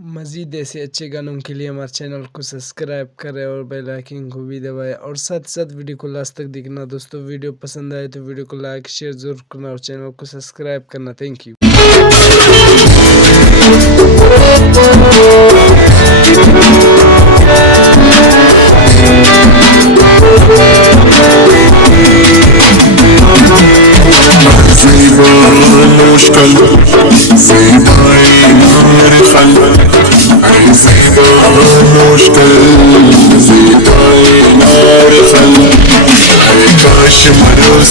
मज़ीद ऐसे अच्छे गानों के लिए हमारे चैनल को सब्सक्राइब करें और बेल आइकन को भी दबाएं और साथ साथ वीडियो को लास्ट तक देखना। दोस्तों वीडियो पसंद आए तो वीडियो को लाइक शेयर ज़रूर करना और चैनल को सब्सक्राइब करना। Thank you. काश मरोस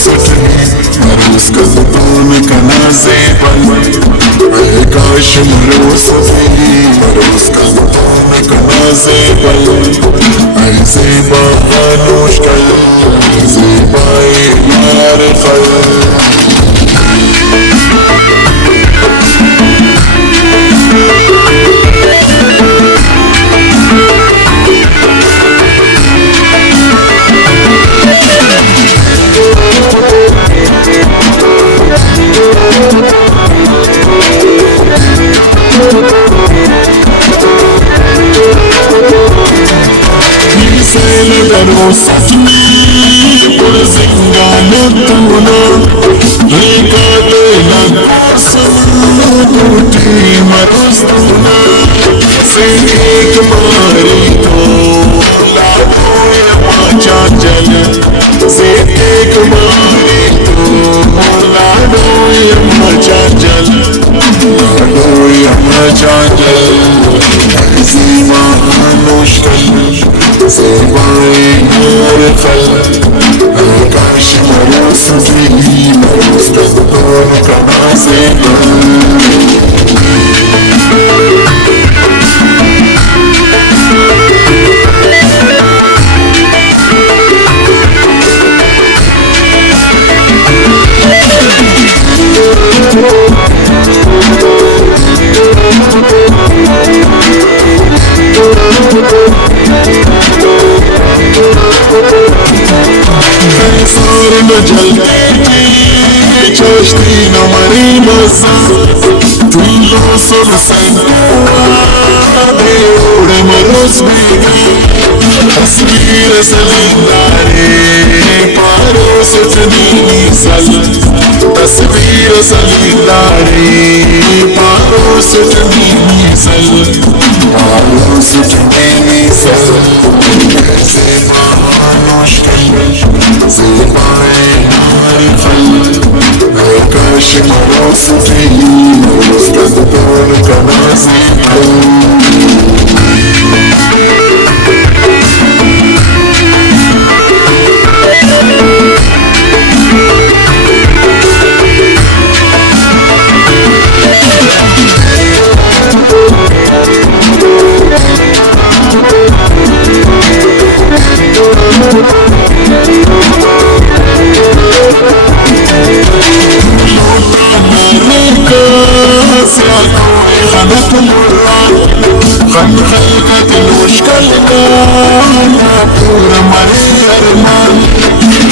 कदून कना ज़ेबल काश मरोस कदून कना ज़ेबल ज़ेबा नोशकल ज़ेबाए यार खल Satni pur zingana tuna rekale na asma tuti marustuna se ek mari to laado macha jal se ek mari to laado macha jal laado macha jal sima mushkil ज़ेबाए यार खल काश मरोस कदून कना ज़ेबल जलते चश्ती न मरी मसा तुल्लो सुर संगे उड़े मरोस बेगी तस्वीर सलिंदारे पारो सजनी सल तस्वीर सलिंदारे पारो सजनी सल पारो सजनी सल कैसे मुश्किल ज़ेबाए यार खल काश मरोस कदून कना ज़ेबल خلقت المشكل نور مري أرمان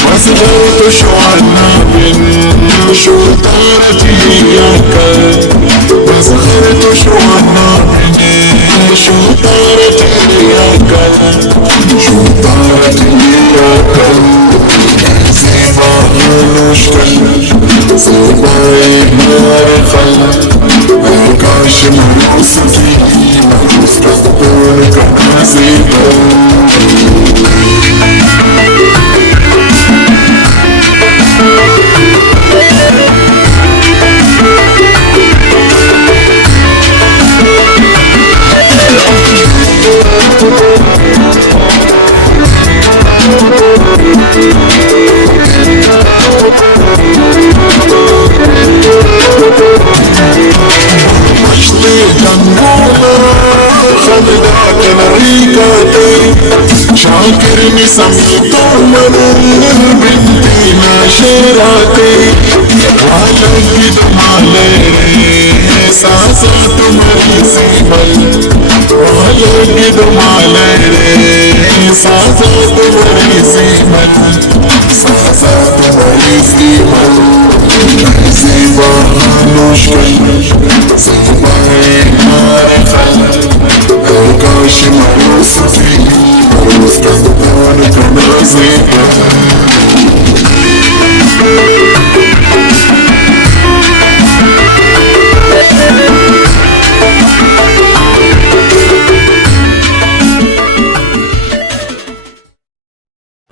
وصلت شعرنا بن شو طارتي ياكل وصلت شعرنا بن شو طارتي ياكل شو طارتي ياكل زيبا المشكل زيباي نار خل काश मरोस कदून कना ज़ेबल शाकिरनी समीतो मरूर बिनती नाशराते वालगी तुम्हारे सासा तुम्हारी सीमल वालगी तुम्हारे सासा तुम्हारी सीमल सासा तुम्हारी सीमल ज़ेबा मुश्किल ज़ेबाए यार खल شمال وصفي واستخدمان تنازيبا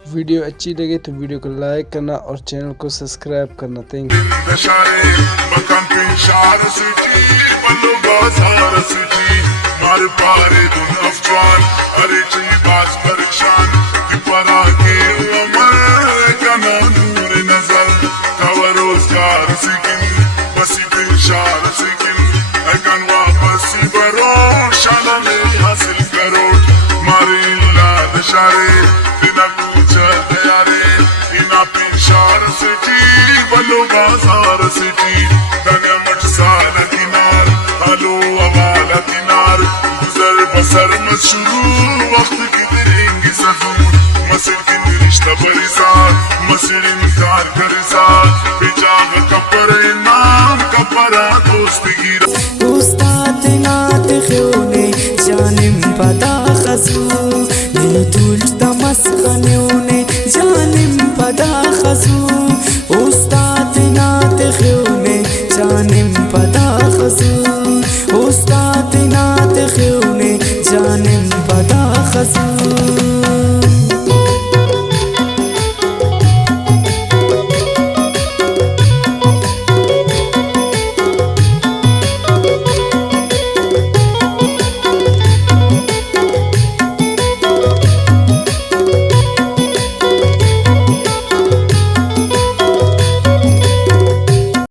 वीडियो अच्छी लगे तो वीडियो को लाइक करना और चैनल को सब्सक्राइब करना। Thank you. बाजार सिटी दुनिया मट साल किनार हालो हवाला किनार गुजर बसर मशरूर वक्त की दरेंगे सफर मसर की रिश्ता बरिसात मसर